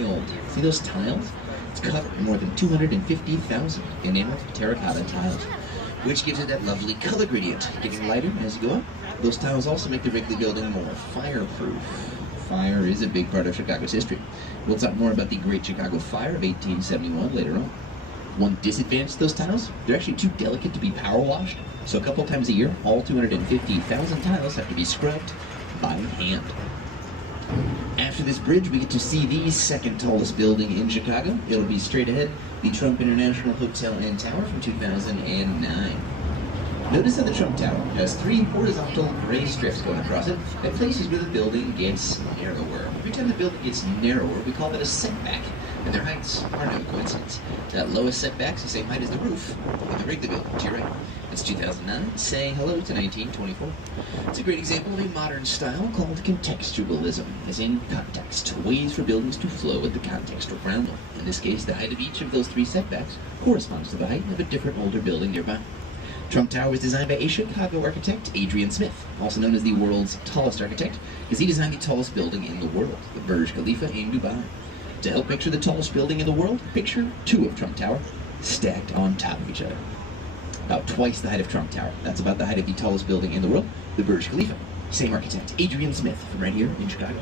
tiled. See those tiles? It's covered in more than 250,000 enameled terracotta tiles, which gives it that lovely color gradient, getting lighter as you go up. Those tiles also make the Wrigley building more fireproof. Fire is a big part of Chicago's history. We'll talk more about the Great Chicago Fire of 1871 later on. One disadvantage to those tiles, they're actually too delicate to be power washed, so a couple times a year, all 250,000 tiles have to be scrubbed by hand. After this bridge, we get to see the second tallest building in Chicago. It'll be straight ahead, the Trump International Hotel and Tower from 2009. Notice that the Trump Tower has 3 horizontal gray strips going across it at places where the building gets narrower. Every time the building gets narrower, we call that a setback, and their heights are no coincidence. That lowest setback's the same height as the roof of the Wrigley building to your right. It's 2009, saying hello to 1924. It's a great example of a modern style called contextualism, as in context, ways for buildings to flow with the context around them. In this case, the height of each of those 3 setbacks corresponds to the height of a different older building nearby. Trump Tower was designed by a Chicago architect, Adrian Smith, also known as the world's tallest architect, because he designed the tallest building in the world, the Burj Khalifa in Dubai. To help picture the tallest building in the world, picture 2 of Trump Tower stacked on top of each other. About twice the height of Trump Tower. That's about the height of the tallest building in the world, the Burj Khalifa. Same architect, Adrian Smith, from right here in Chicago.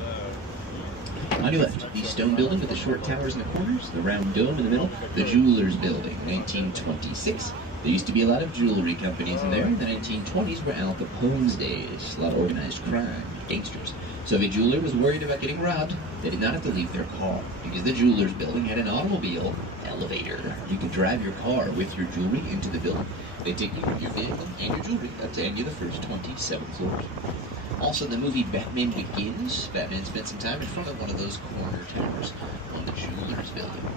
On your left, the stone building with the short towers in the corners, the round dome in the middle, the Jewelers Building, 1926. There used to be a lot of jewelry companies in there. In the 1920s were Al Capone's days. A lot of organized crime, gangsters. So if a jeweler was worried about getting robbed, they did not have to leave their car, because the Jewelers Building had an automobile elevator. You could drive your car with your jewelry into the building. They take you with your vehicle and your jewelry up to any of the first 27 floors. Also, in the movie Batman Begins, Batman spent some time in front of one of those corner towers on the Jewelers Building.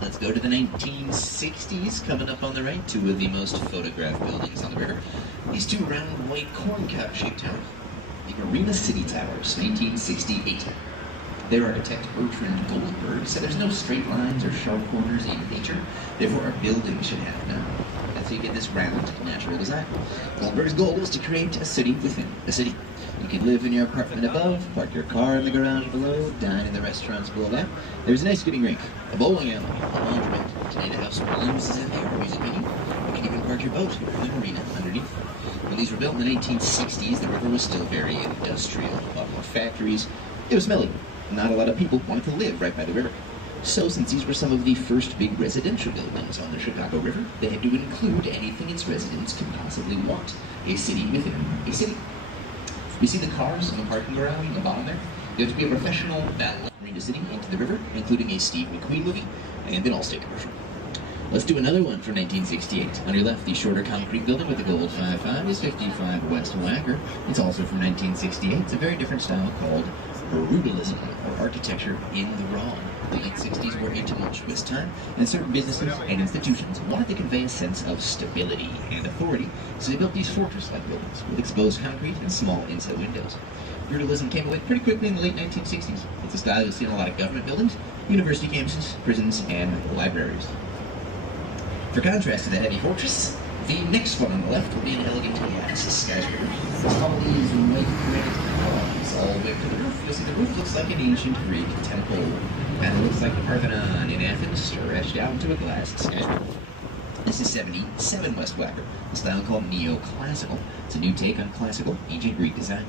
Let's go to the 1960s, coming up on the right, 2 of the most photographed buildings on the river. These 2 round, white, corn-cob-shaped towers. The Marina City Towers, 1968. Their architect, Bertrand Goldberg, said there's no straight lines or sharp corners in nature, therefore our buildings should have none. That's how you get this round, natural design. Goldberg's goal was to create a city within a city. You could live in your apartment above, park your car in the garage below, dine in the restaurants below that. There's a nice skating rink, a bowling alley, a laundromat. Today the House of Blues is in there, a music venue. You can even park your boat in the marina underneath. When these were built in the 1960s, the river was still very industrial. A lot more factories. It was smelly. Not a lot of people wanted to live right by the river. So, since these were some of the first big residential buildings on the Chicago River, they had to include anything its residents could possibly want. A city within a city. You see the cars in the parking garage on the bottom there? You have to be a professional battle Marina City into the river, including a Steve McQueen movie and an Allstate commercial. Let's do another one from 1968. On your left, the shorter concrete building with the gold 55 is 55 West Wacker. It's also from 1968. It's a very different style called brutalism, or architecture in the raw. The late 60s were a tumultuous time, and certain businesses and institutions wanted to convey a sense of stability and authority, so they built these fortress-like buildings with exposed concrete and small inside windows. Brutalism came away pretty quickly in the late 1960s. It's a style you'll see in a lot of government buildings, university campuses, prisons, and libraries. For contrast to the heavy fortress, the next one on the left will be an elegant glass skyscraper. All these white granite columns all the way up to the roof. You'll see the roof looks like an ancient Greek temple, and it looks like the Parthenon in Athens stretched out into a glass skyscraper. This is 77 West Wacker, a style called neoclassical. It's a new take on classical, ancient Greek design.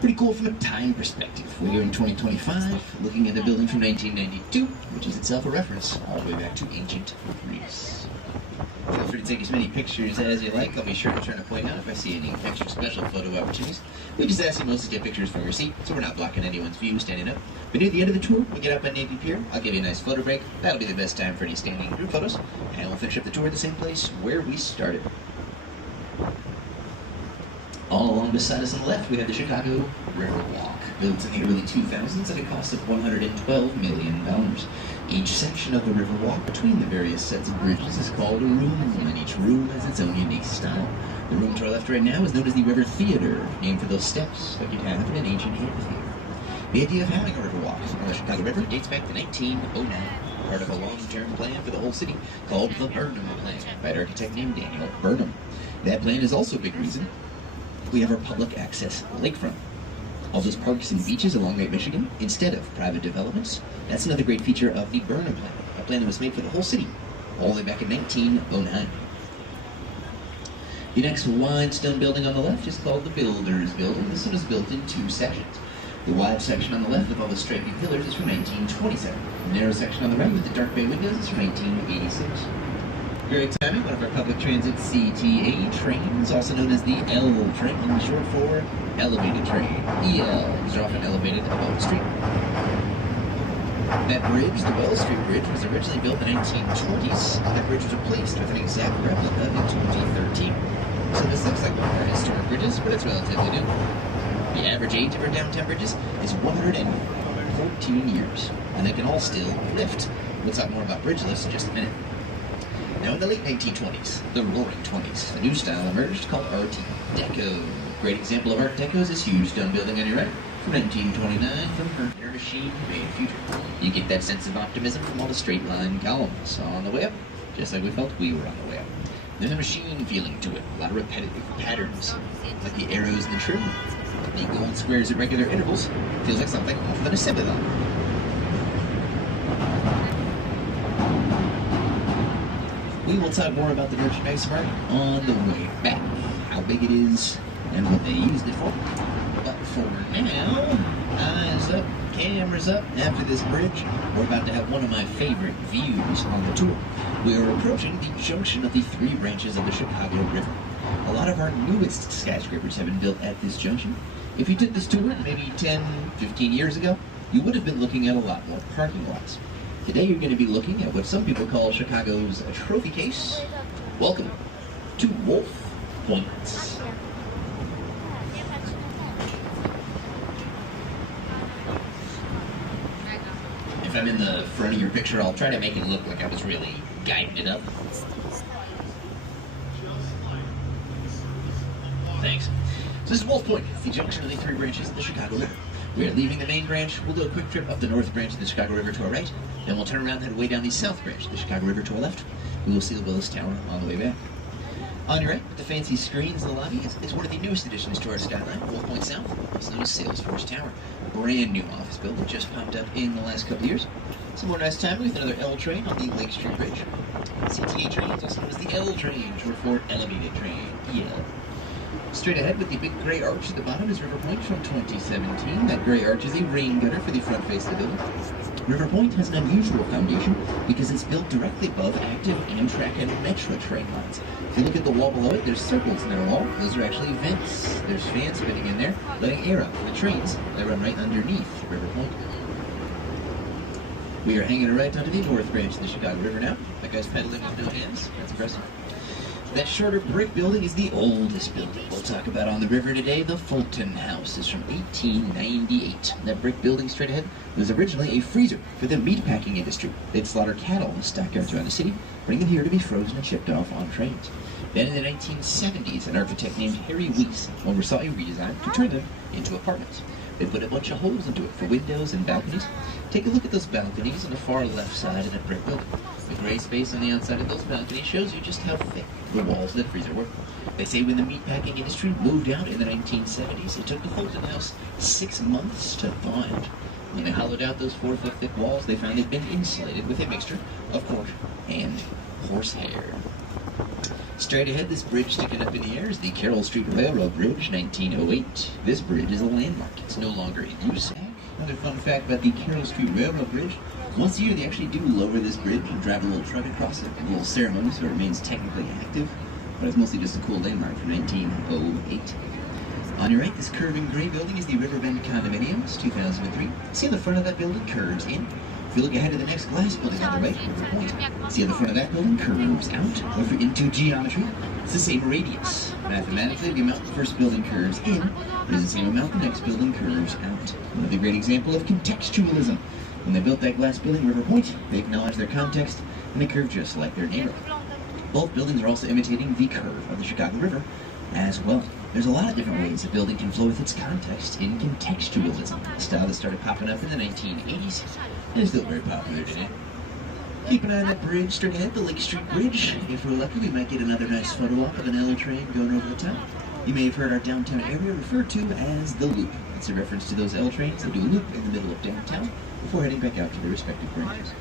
Pretty cool from a time perspective. We're here in 2025, looking at the building from 1992, which is itself a reference all the way back to ancient Greece. Feel free to take as many pictures as you like. I'll be sure to try to point out if I see any extra special photo opportunities. We just ask you mostly to get pictures from your seat, so we're not blocking anyone's view standing up. But near the end of the tour, we'll get up on Navy Pier. I'll give you a nice photo break. That'll be the best time for any standing group photos. And we'll finish up the tour at the same place where we started. All along beside us on the left, we have the Chicago Riverwalk, built in the early 2000s at a cost of $112 million. Each section of the Riverwalk between the various sets of bridges is called a room, and each room has its own unique style. The room to our left right now is known as the River Theater, named for those steps like you'd have in an ancient amphitheater. The idea of having a Riverwalk on the Chicago River dates back to 1909, part of a long-term plan for the whole city called the Burnham Plan by an architect named Daniel Burnham. That plan is also a big reason we have our public access lakefront. All those parks and beaches along Lake Michigan instead of private developments. That's another great feature of the Burnham Plan, a plan that was made for the whole city all the way back in 1909. The next wide stone building on the left is called the Builders Building. This one is built in two sections. The wide section on the left with all the stripy pillars is from 1927. The narrow section on the right with the dark bay windows is from 1886. Very exciting, one of our public transit CTA trains, also known as the L train, short for elevated train. EL is often elevated above the street. That bridge, the Wells Street Bridge, was originally built in the 1920s. That bridge was replaced with an exact replica in 2013. So this looks like one of our historic bridges, but it's relatively new. The average age of our downtown bridges is 114 years, and they can all still lift. We'll talk more about bridge lifts in just a minute. Now in the late 1920s, the Roaring 20s, a new style emerged called Art Deco. Great example of Art Deco is this huge stone building on your right from 1929 from Herkimer Machine-made future. You get that sense of optimism from all the straight line columns on the way up, just like we felt we were on the way up. There's a machine feeling to it, a lot of repetitive patterns, like the arrows in the trim. The gold squares at regular intervals feels like something off of an assembly line. We will talk more about the merchandise part on the way back, how big it is, and what they used it for. But for now, eyes up, cameras up. After this bridge, we're about to have one of my favorite views on the tour. We are approaching the junction of the three branches of the Chicago River. A lot of our newest skyscrapers have been built at this junction. If you took this tour maybe 10, 15 years ago, you would have been looking at a lot more parking lots. Today you're going to be looking at what some people call Chicago's trophy case. Welcome to Wolf Point. If I'm in the front of your picture, I'll try to make it look like I was really guiding it up. Thanks. So this is Wolf Point, the junction of the three branches of the Chicago River. We are leaving the main branch. We'll do a quick trip up the north branch of the Chicago River to our right. Then we'll turn around and head way down the south branch of the Chicago River to our left. We will see the Willis Tower on the way back. On your right, with the fancy screens in the lobby, is one of the newest additions to our skyline, Wolf Point South, also known as Salesforce Tower. Brand new office building, just popped up in the last couple of years. Some more nice time with another L train on the Lake Street Bridge. CTA trains, also known as the L train, short for elevated train, EL. Straight ahead with the big gray arch at the bottom is River Point from 2017. That gray arch is a rain gutter for the front face of the building. River Point has an unusual foundation because it's built directly above active Amtrak and Metra train lines. If you look at the wall below it, there's circles in their wall. Those are actually vents. There's fans spinning in there, letting air out for the trains that run right underneath River Point. We are hanging right onto the north branch of the Chicago River now. That guy's pedaling with no hands. That's impressive. That shorter brick building is the oldest building we'll talk about on the river today. The Fulton House is from 1898. That brick building straight ahead was originally a freezer for the meatpacking industry. They'd slaughter cattle in stockyards around the city, bring them here to be frozen and shipped off on trains. Then in the 1970s, an architect named Harry Weese oversaw a redesign to turn them into apartments. They put a bunch of holes into it for windows and balconies. Take a look at those balconies on the far left side of that brick building. The gray space on the outside of those balconies shows you just how thick the walls of that freezer were. They say when the meatpacking industry moved out in the 1970s, it took the Fulton House 6 months to thaw out. When they hollowed out those 4-foot thick walls, they found they'd been insulated with a mixture of cork and horsehair. Straight ahead, this bridge sticking up in the air is the Carroll Street Railroad Bridge, 1908. This bridge is a landmark. It's no longer in use. Another fun fact about the Carroll Street Railroad Bridge, once a year they actually do lower this bridge and drive a little truck across it. A little ceremony so it remains technically active, but it's mostly just a cool landmark from 1908. On your right, this curving gray building is the Riverbend Condominiums, 2003. See how the front of that building curves in? If you look ahead to the next glass building on the right, River Point, see how the front of that building curves out? Or if you're into geometry, it's the same radius. Mathematically, the amount the first building curves in is the same amount the next building curves out. Another great example of contextualism. When they built that glass building, River Point, they acknowledged their context, and they curve just like their neighborhood. Both buildings are also imitating the curve of the Chicago River as well. There's a lot of different ways a building can flow with its context in contextualism, a style that started popping up in the 1980s and is still very popular today. Keep an eye on that bridge straight ahead, the Lake Street Bridge. If we're lucky, we might get another nice photo op of an L train going over the top. You may have heard our downtown area referred to as the Loop. It's a reference to those L trains that do a loop in the middle of downtown before heading back out to their respective branches.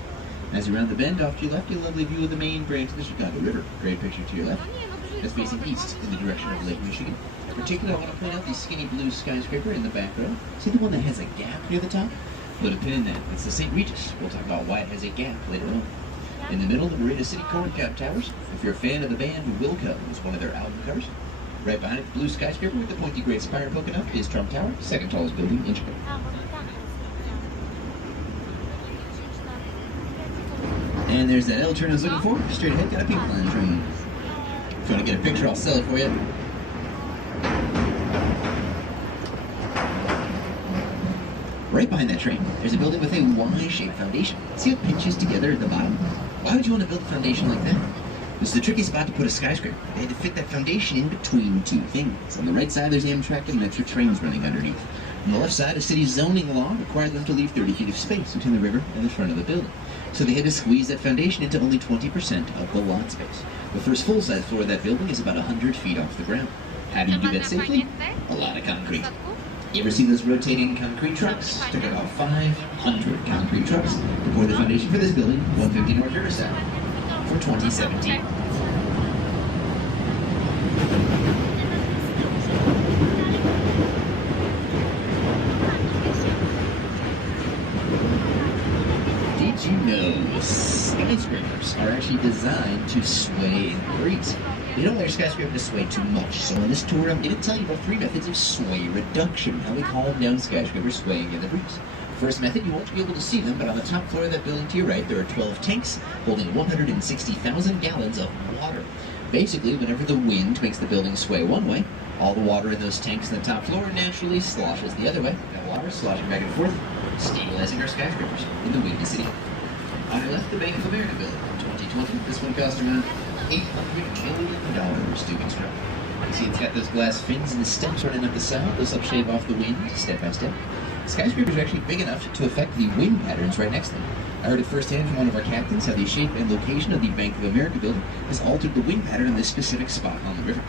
As you round the bend off to your left, you get a lovely view of the main branch of the Chicago River. Great picture to your left. That's facing east in the direction of Lake Michigan. In particular, I want to point out the skinny blue skyscraper in the back row. See the one that has a gap near the top? Put a pin in that. It's the St. Regis. We'll talk about why it has a gap later on. In the middle, the Marina City Corn Cap Towers. If you're a fan of the band Wilco, it's one of their album covers. Right behind it, the blue skyscraper with the pointy gray spire poking up is Trump Tower, second tallest building in Chicago. And there's that L turn I was looking for. Straight ahead, got a pink line train. If you want to get a picture, I'll sell it for you. Right behind that train, there's a building with a Y-shaped foundation. See how it pinches together at the bottom? Why would you want to build a foundation like that? This is the tricky spot to put a skyscraper. They had to fit that foundation in between two things. On the right side, there's Amtrak and metro trains running underneath. On the left side, a city's zoning law required them to leave 30 feet of space between the river and the front of the building. So they had to squeeze that foundation into only 20% of the lot space. The first full-size floor of that building is about 100 feet off the ground. How do you do that safely? A lot of concrete. You ever see those rotating concrete trucks? Took about 500 concrete trucks to pour the foundation for this building, 150 North Riverside, for 2017. Did you know skyscrapers are actually designed to sway in the breeze? They don't want your skyscraper to sway too much, so in this tour I'm going to tell you about 3 methods of sway reduction, how we calm down skyscrapers swaying in the breeze. First method, you won't be able to see them, but on the top floor of that building to your right, there are 12 tanks holding 160,000 gallons of water. Basically, whenever the wind makes the building sway one way, all the water in those tanks on the top floor naturally sloshes the other way. That water sloshing back and forth, stabilizing our skyscrapers in the windy city. On your left, the Bank of America building. In 2020, this one cost around $800 million to construct. You see it's got those glass fins and the steps running up the side. Those help shave off the wind step by step. Skyscrapers are actually big enough to affect the wind patterns right next to them. I heard it firsthand from one of our captains how the shape and location of the Bank of America building has altered the wind pattern in this specific spot on the river.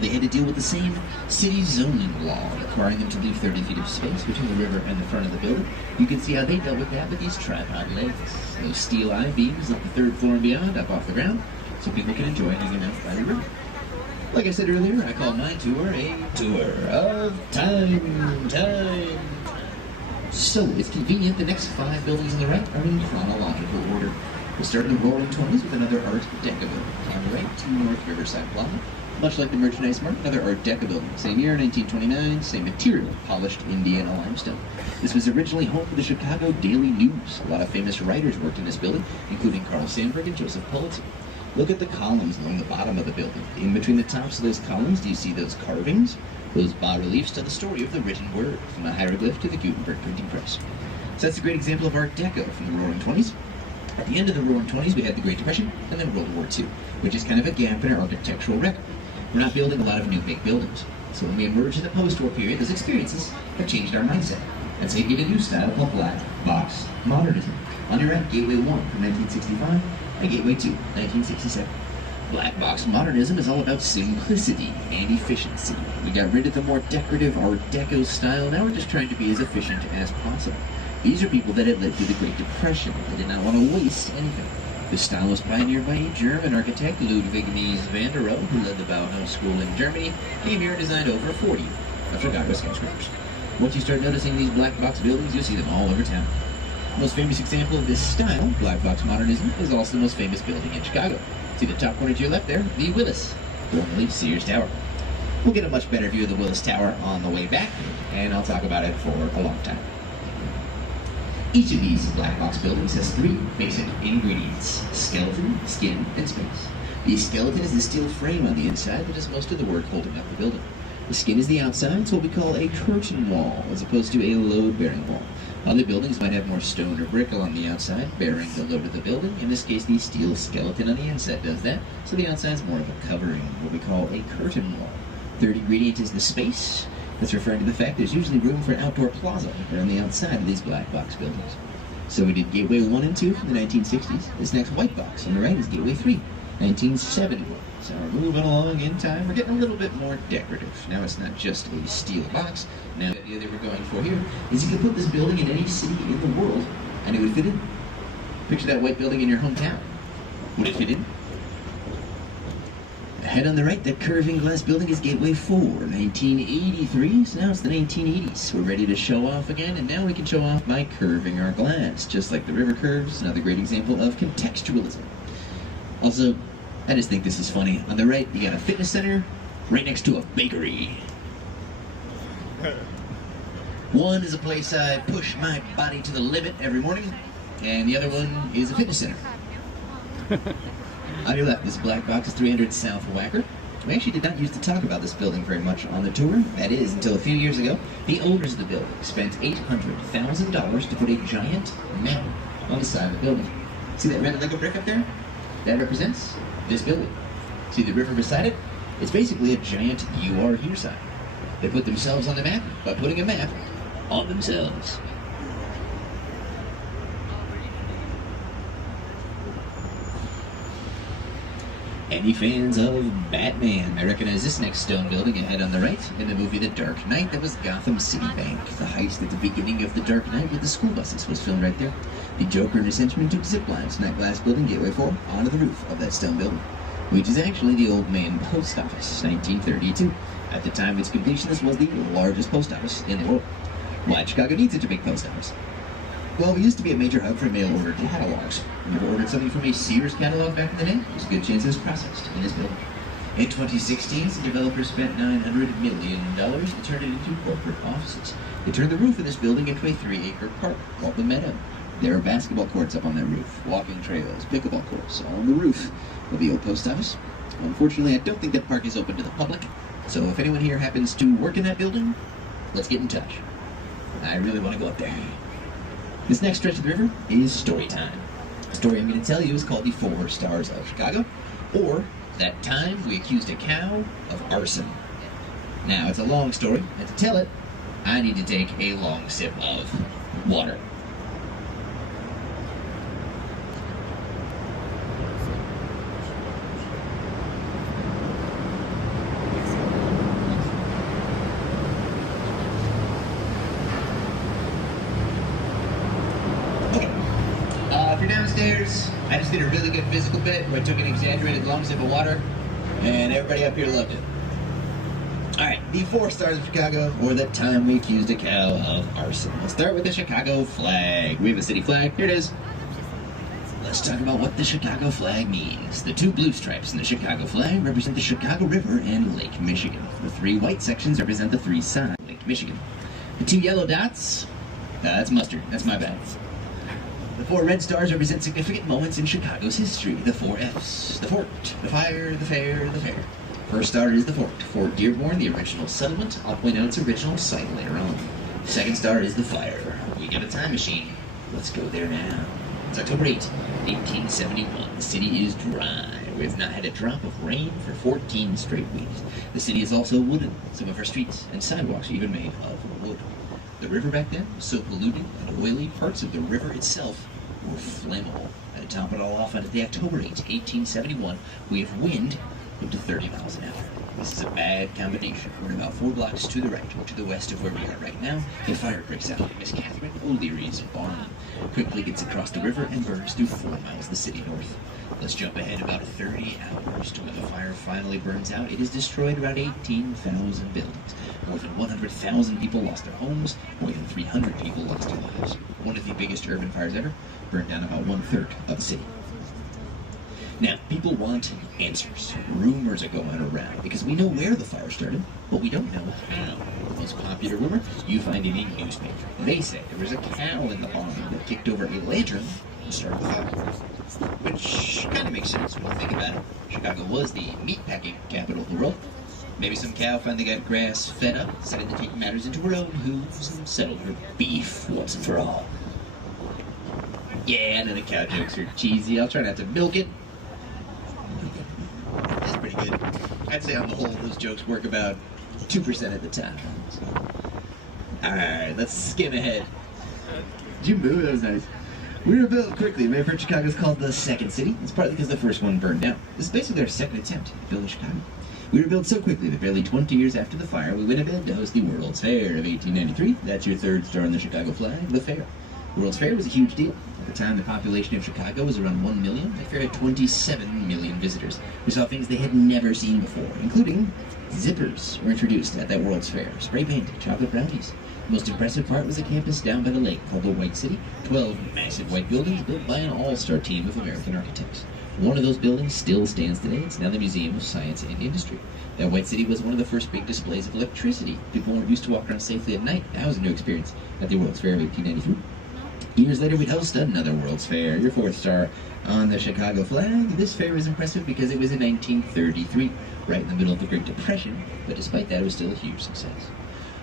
They had to deal with the same city zoning law requiring them to leave 30 feet of space between the river and the front of the building. You can see how they dealt with that with these tripod legs. Those steel I-beams up the 3rd floor and beyond, up off the ground, so people can enjoy hanging out by the river. Like I said earlier, I call my tour a tour of time. So, it's convenient the next 5 buildings on the right are in chronological order. We'll start in the Roaring Twenties with another Art Deco building. On the right, 2 North Riverside Plaza. Much like the Merchandise Mart, another Art Deco building. Same year, 1929, same material, polished Indiana limestone. This was originally home for the Chicago Daily News. A lot of famous writers worked in this building, including Carl Sandburg and Joseph Pulitzer. Look at the columns along the bottom of the building. In between the tops of those columns, do you see those carvings? Those bas-reliefs tell the story of the written word, from the hieroglyph to the Gutenberg printing press. So that's a great example of Art Deco from the Roaring Twenties. At the end of the Roaring Twenties, we had the Great Depression and then World War II, which is kind of a gap in our architectural record. We're not building a lot of new big buildings. So when we emerge in the post-war period, those experiences have changed our mindset. And so you get a new style called black box modernism. On your right, Gateway 1 from 1965 and Gateway 2, 1967. Black box modernism is all about simplicity and efficiency. We got rid of the more decorative Art Deco style. Now we're just trying to be as efficient as possible. These are people that had lived through the Great Depression. They did not want to waste anything. This style was pioneered by a German architect, Ludwig Mies van der Rohe, who led the Bauhaus School in Germany, came here and designed over 40 of Chicago's skyscrapers. Once you start noticing these black box buildings, you'll see them all over town. The most famous example of this style, black box modernism, is also the most famous building in Chicago. See the top corner to your left there? The Willis, formerly Sears Tower. We'll get a much better view of the Willis Tower on the way back, and I'll talk about it for a long time. Each of these black box buildings has 3 basic ingredients: skeleton, skin, and space. The skeleton is the steel frame on the inside that does most of the work holding up the building. The skin is the outside, it's what we call a curtain wall, as opposed to a load-bearing wall. Other buildings might have more stone or brick along the outside, bearing the load of the building. In this case, the steel skeleton on the inside does that, so the outside is more of a covering, what we call a curtain wall. Third ingredient is the space. That's referring to the fact there's usually room for an outdoor plaza around the outside of these black box buildings. So we did Gateway 1 and 2 from the 1960s. This next white box on the right is Gateway 3. 1971. So we're moving along in time. We're getting a little bit more decorative. Now it's not just a steel box. Now the idea that we're going for here is you could put this building in any city in the world and it would fit in. Picture that white building in your hometown. Would it fit in? Ahead on the right, that curving glass building is Gateway 4, 1983. So now it's the 1980s. We're ready to show off again, and now we can show off by curving our glass, just like the river curves. Another great example of contextualism. Also, I just think this is funny. On the right, you got a fitness center right next to a bakery. One is a place I push my body to the limit every morning, and the other one is a fitness center. On your left, this black box is 300 South Wacker. We actually did not used to talk about this building very much on the tour. That is, until a few years ago, the owners of the building spent $800,000 to put a giant map on the side of the building. See that red Lego brick up there? That represents this building. See the river beside it? It's basically a giant "You Are Here" sign. They put themselves on the map by putting a map on themselves. Any fans of Batman? I recognize this next stone building ahead on the right in the movie The Dark Knight. That was Gotham City Bank. The heist at the beginning of The Dark Knight with the school buses was filmed right there. The Joker and his henchmen took zip lines from that glass building, Gateway 4, onto the roof of that stone building, which is actually the Old Main Post Office, 1932. At the time of its completion, this was the largest post office in the world. Why did Chicago need such a big post office? Well, we used to be a major hub for mail-order catalogs. If you ever ordered something from a Sears catalog back in the day, there's a good chance it was processed in this building. In 2016, the developers spent $900 million to turn it into corporate offices. They turned the roof of this building into a 3-acre park called the Meadow. There are basketball courts up on that roof, walking trails, pickleball courts, all on the roof of the old post office. Unfortunately, I don't think that park is open to the public, so if anyone here happens to work in that building, let's get in touch. I really want to go up there. This next stretch of the river is story time. The story I'm going to tell you is called The 4 Stars of Chicago, or That Time We Accused a Cow of Arson. Now, it's a long story, and to tell it, I need to take a long sip of water. If you're downstairs, I just did a really good physical bit where I took an exaggerated long sip of water, and everybody up here loved it. Alright, the 4 Stars of Chicago, or That Time We Accused a Cow of Arson. Let's start with the Chicago flag. We have a city flag. Here it is. Let's talk about what the Chicago flag means. The 2 blue stripes in the Chicago flag represent the Chicago River and Lake Michigan. The 3 white sections represent the 3 sides of Lake Michigan. The 2 yellow dots, that's mustard. That's my bad. The 4 red stars represent significant moments in Chicago's history. The 4 F's. The fort, the fire, the fair, the fair. First star is the fort. Fort Dearborn, the original settlement. I'll point out its original site later on. The second star is the fire. We got a time machine. Let's go there now. It's October 8, 1871. The city is dry. We have not had a drop of rain for 14 straight weeks. The city is also wooden. Some of our streets and sidewalks are even made of wood. The river back then was so polluted and oily, parts of the river itself were flammable. And to top it all off, on the October 8, 1871, we have wind up to 30 miles an hour. This is a bad combination. We're about 4 blocks to the right, to the west of where we are right now. A fire breaks out in Miss Catherine O'Leary's barn. Quickly gets across the river and burns through 4 miles of the city north. Let's jump ahead about 30 hours to when the fire finally burns out. It has destroyed about 18,000 buildings. More than 100,000 people lost their homes. More than 300 people lost their lives. One of the biggest urban fires ever, burned down about 1/3 of the city. Now, people want answers. Rumors are going around because we know where the fire started, but we don't know how. The most popular rumor you find in a newspaper. They say there was a cow in the barn that kicked over a lantern and started the fire. Which kind of makes sense when you think about it. Chicago was the meatpacking capital of the world. Maybe some cow finally got grass fed up, decided to take matters into her own hooves and settle her beef once and for all. Yeah, I know the cow jokes are cheesy. I'll try not to milk it. That's pretty good. I'd say on the whole, those jokes work about 2% at the time. Alright, let's skim ahead. Did you move? That was nice. We were built quickly. Mayfair, Chicago is called the second city. It's partly because the first one burned down. This is basically our second attempt at building Chicago. We were built so quickly that barely 20 years after the fire, we went ahead to host the World's Fair of 1893. That's your third star on the Chicago flag, the fair. The World's Fair was a huge deal. At the time, the population of Chicago was around 1 million. The fair had 27 million visitors. We saw things they had never seen before, including zippers were introduced at that World's Fair. Spray painted chocolate brownies. The most impressive part was a campus down by the lake called the White City. 12 massive white buildings built by an all-star team of American architects. One of those buildings still stands today. It's now the Museum of Science and Industry. That White City was one of the first big displays of electricity. People weren't used to walk around safely at night. That was a new experience at the World's Fair of 1893. Years later, we'd host another World's Fair, your fourth star on the Chicago flag. This fair was impressive because it was in 1933, right in the middle of the Great Depression, but despite that, it was still a huge success.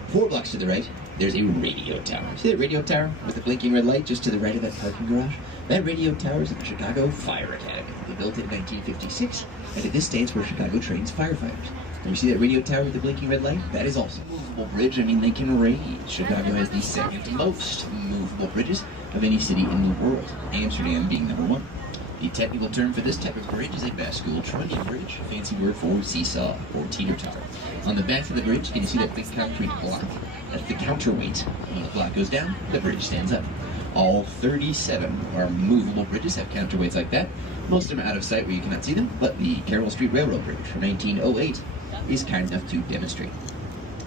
4 blocks to the right, there's a radio tower. See that radio tower with the blinking red light just to the right of that parking garage? That radio tower is at the Chicago Fire Academy. They built it in 1956, and at this stands where Chicago trains firefighters. And you see that radio tower with the blinking red light? That is also a movable bridge. I mean, they can raise. Chicago has the second most movable bridges of any city in the world, Amsterdam being number 1. The technical term for this type of bridge is a bascule trunnion bridge, a fancy word for seesaw or teeter-totter. On the back of the bridge, can you see that big concrete block? That's the counterweight. When the block goes down, the bridge stands up. All 37 are movable bridges have counterweights like that. Most of them are out of sight where you cannot see them, but the Carroll Street Railroad Bridge from 1908 is kind enough to demonstrate.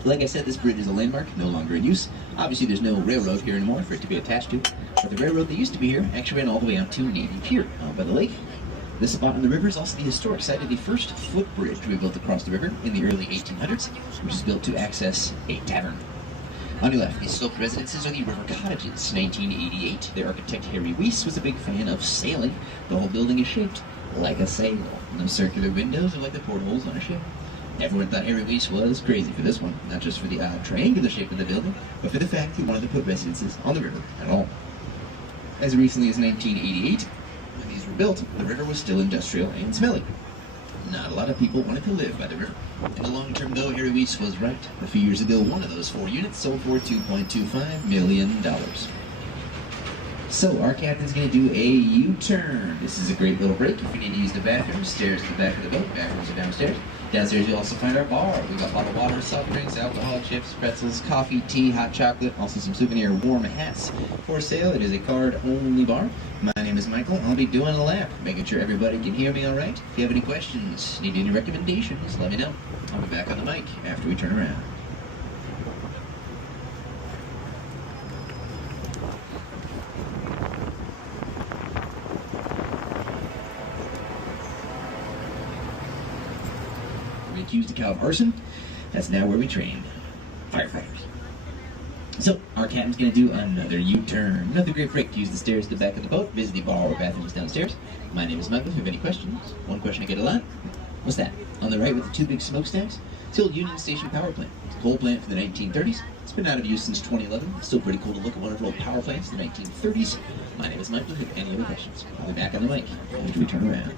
Like I said, this bridge is a landmark, no longer in use. Obviously, there's no railroad here anymore for it to be attached to, but the railroad that used to be here actually ran all the way out to Navy Pier, out by the lake. This spot on the river is also the historic site of the first footbridge to be built across the river in the early 1800s, which was built to access a tavern. On your left, these sloped residences are the River Cottages. 1988, their architect Harry Weiss was a big fan of sailing. The whole building is shaped like a sail. And those circular windows are like the portholes on a ship. Everyone thought Harry Weiss was crazy for this one, not just for the odd triangular shape of the building, but for the fact he wanted to put residences on the river at all. As recently as 1988, when these were built, the river was still industrial and smelly. Not a lot of people wanted to live by the river. In the long term, though, Harry Weiss was right. A few years ago, one of those 4 units sold for $2.25 million. So, our captain's going to do a U-turn. This is a great little break if you need to use the bathroom. Stairs to the back of the boat. Bathrooms are downstairs. Downstairs, you'll also find our bar. We've got bottled water, soft drinks, alcohol, chips, pretzels, coffee, tea, hot chocolate, also some souvenir warm hats for sale. It is a card-only bar. My name is Michael. I'll be doing a lap, making sure everybody can hear me all right. If you have any questions, need any recommendations, let me know. I'll be back on the mic after we turn around. We accused a cow of arson. That's now where we train firefighters. So, our captain's going to do another U-turn. Another great break to use the stairs at the back of the boat, visit the bar or bathrooms downstairs. My name is Michael. If you have any questions, one question I get a lot. What's that? On the right with the 2 big smokestacks? It's the old Union Station power plant. It's a coal plant from the 1930s. It's been out of use since 2011. It's still pretty cool to look at one of our old power plants in the 1930s. My name is Michael. If you have any other questions, I'll be back on the mic after we turn around.